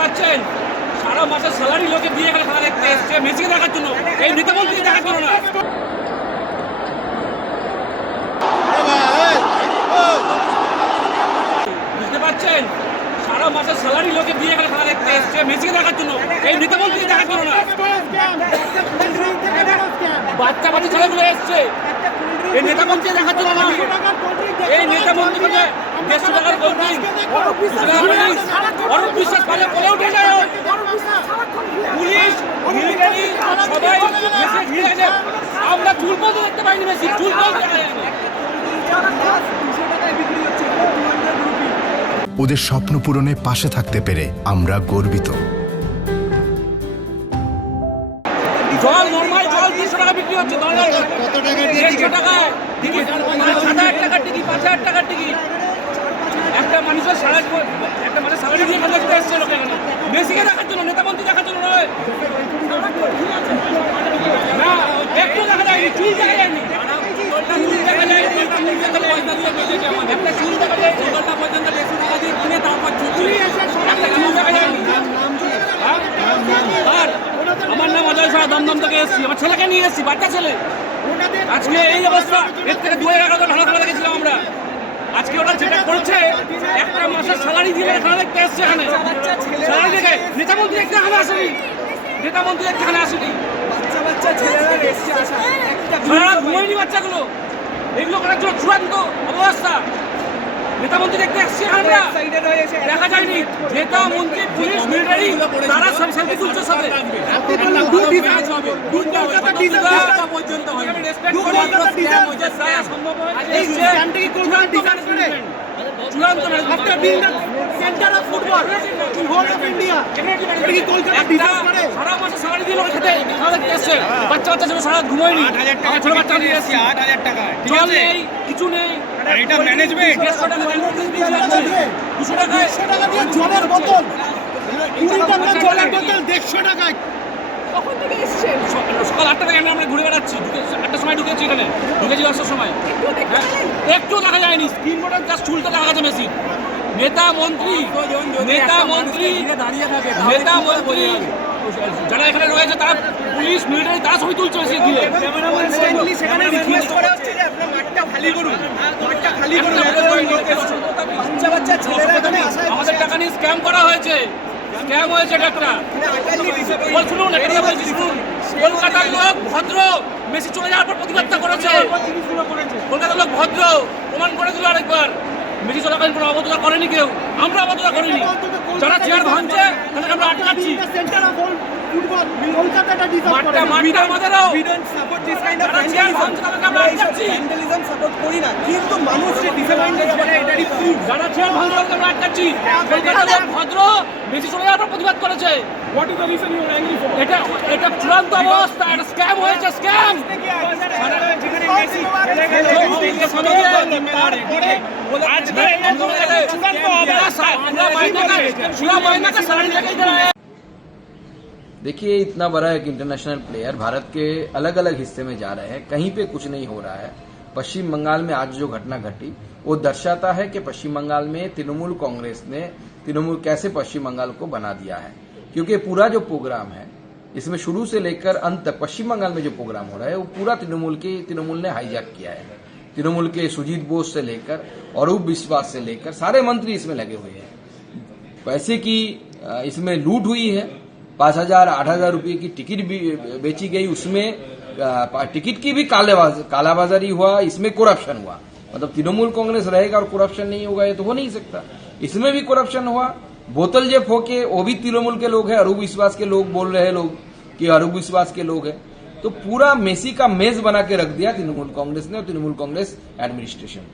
পাচ্ছেন সারা মাসের স্যালারি লোকে দিয়ে এখানে খেলা দেখতে এসছে মেসিকে দেখার জন্য, এই নেতামন্ত্রীকে দেখার জন্য না। বুঝতে পারছেন সারা মাসের স্যালারি লোকে দিয়ে এখানে খেলা দেখতে এসছে মেসিকে দেখার জন্য, এই নেতামন্ত্রীকে দেখার জন্য না। বাচ্চা বাচ্চা ছেলেগুলো এসছে এই নেতামন্ত্রী দেখার জন্য না। এই নেতামন্ত্রীকে 150 টাকার কোল্ড অরূপ বিশ্বাস পালে বলে উঠে যায়। পুলিশ মিলিটারি সবাই মেসি ঘিরে আছে, আমরা চুল পর্যন্ত দেখতে পাইনি, মেসি চুল পর্যন্ত দেখা যায়নি। ওদের স্বপ্ন পূরণে পাশে থাকতে পেরে আমরা গর্বিত। জল নরমাল জল 200 টাকা বিক্রি হচ্ছে, কত টাকা? 150 টাকায় টিকিট, 7,000 টাকার টিকিট, 5,000 টাকার টিকিট। একটা মানুষের একটা মানুষের স্যালারি দিয়ে খেলা দেখতে এসছে লোকে এখানে মেসিকে দেখার জন্য, নেতামন্ত্রী দেখার জন্য নয়। না একটু দেখা যায়নি, চুল দেখা যায়নি, চুল দেখা যায়নি, একটা চুল দেখা যায় সকালটা পর্যন্ত 150 টাকা দিয়ে কিনে তারপর একটা চুল দেখা যায়নি। আর আমার নাম অজয় শাহ, দমদম থেকে এসেছি, আমার ছেলেকে নিয়ে এসেছি, বাচ্চা ছেলে। আজকে এই অবস্থা, এর থেকে 2011 ভালো খেলা দেখেছিলাম আমরা। আজকে ওরা যেটা করছে, একটা মাসের স্যালারি দিয়ে খেলা দেখতে এসছে এখানে, স্যালারি দেখে নেতামন্ত্রী দেখতে এখানে আসেনি, নেতামন্ত্রী দেখতে এখানে আসেনি, সারা ঘুমায়নি বাচ্চাগুলো। এগুলো করার জন্য চূড়ান্ত অবস্থা। নেতামন্ত্রী দেখতে এসছি আমরা, দেখা যায়নি নেতা মন্ত্রী পুলিশ মিলিটারি তারা সব সেলফি তুলছে সাথে। সারা মাসে সালারি দিয়ে লোক খেতে এসছে, বাচ্চা বাচ্চা ছিল সারা ঘুমায়নি, ছোট বাচ্চা নিয়ে এসছি, 8,000 টাকা জল নেই, কিছু নেই। এটা ম্যানেজমেন্ট 200 টাকা দিয়ে জলের বোতল, 20 টাকা জলের বোতল 150 টাকায়। কখন থেকে এসেছেন? সকাল 8টা থেকে আমরা ঘুরে বেড়াচ্ছি, 8টার সময় ঢুকেছি এখানে, ঢুকেছি 10টার সময়। একটু দেখা যায়নি, স্ক্রিন বোর্ডের জাস্ট চুলটা দেখা গেছে মেসি। নেতা মন্ত্রী যারা এখানে রয়েছে তারা পুলিশ মিলিটারি তারা ছবি তুলছে মেসি দিয়ে। আমাদের টাকা নিয়ে স্ক্যাম করা হয়েছে, স্ক্যাম হয়েছে এটা একটা। শুনুন একটা বলছি, শুনুন, কলকাতার লোক ভদ্র, মেসি চলে যাওয়ার পর প্রতিবাদটা করেছে। কলকাতার লোক ভদ্র, প্রমাণ করে দিল আরেকবার। মেসি চলাকালীন কোনো অবদান করেনি কেউ, আমরা অবদান করিনি। যারা চেয়ার ভাঙছে তাদেরকে আমরা আটকাচ্ছি। মাঠটা আমাদেরও, যারা চেয়ার ভাঙছে তাদেরকে আমরা আটকাচ্ছি। কিন্তু মানুষ যারা চেয়ার ভাঙছে তাদেরকে আমরা আটকাচ্ছি। কলকাতার লোক ভদ্র, মেসি চলে যাওয়ার পর প্রতিবাদ করেছে। এটা চূড়ান্ত অবস্থা, এটা স্ক্যাম হয়েছে, স্ক্যাম। देखिए, इतना बड़ा एक इंटरनेशनल प्लेयर भारत के अलग अलग हिस्से में जा रहे हैं, कहीं पे कुछ नहीं हो रहा है। पश्चिम बंगाल में आज जो घटना घटी वो दर्शाता है कि पश्चिम बंगाल में तृणमूल कांग्रेस ने कैसे पश्चिम बंगाल को बना दिया है। क्योंकि पूरा जो प्रोग्राम है इसमें शुरू से लेकर अंत तक पश्चिम बंगाल में जो प्रोग्राम हो रहा है वो पूरा तृणमूल ने हाईजैक किया है। तृणमूल के सुजीत बोस से लेकर अरूप विश्वास से लेकर सारे मंत्री इसमें लगे हुए हैं। पैसे की इसमें लूट हुई है, 5,000 8,000 रुपये की टिकट भी बेची गई, उसमें टिकट की भी कालाबाजारी हुआ, इसमें करप्शन हुआ। मतलब तृणमूल कांग्रेस रहेगा और करप्शन नहीं होगा, ये तो हो नहीं सकता। इसमें भी करप्शन हुआ। बोतल जेब होके वो भी तृणमूल के लोग हैं, अरूप विश्वास के लोग बोल रहे हैं लोग कि अरूप विश्वास के लोग हैं। तो पूरा मेसी का मेज बना के रख दिया तृणमूल कांग्रेस ने और तृणमूल कांग्रेस एडमिनिस्ट्रेशन।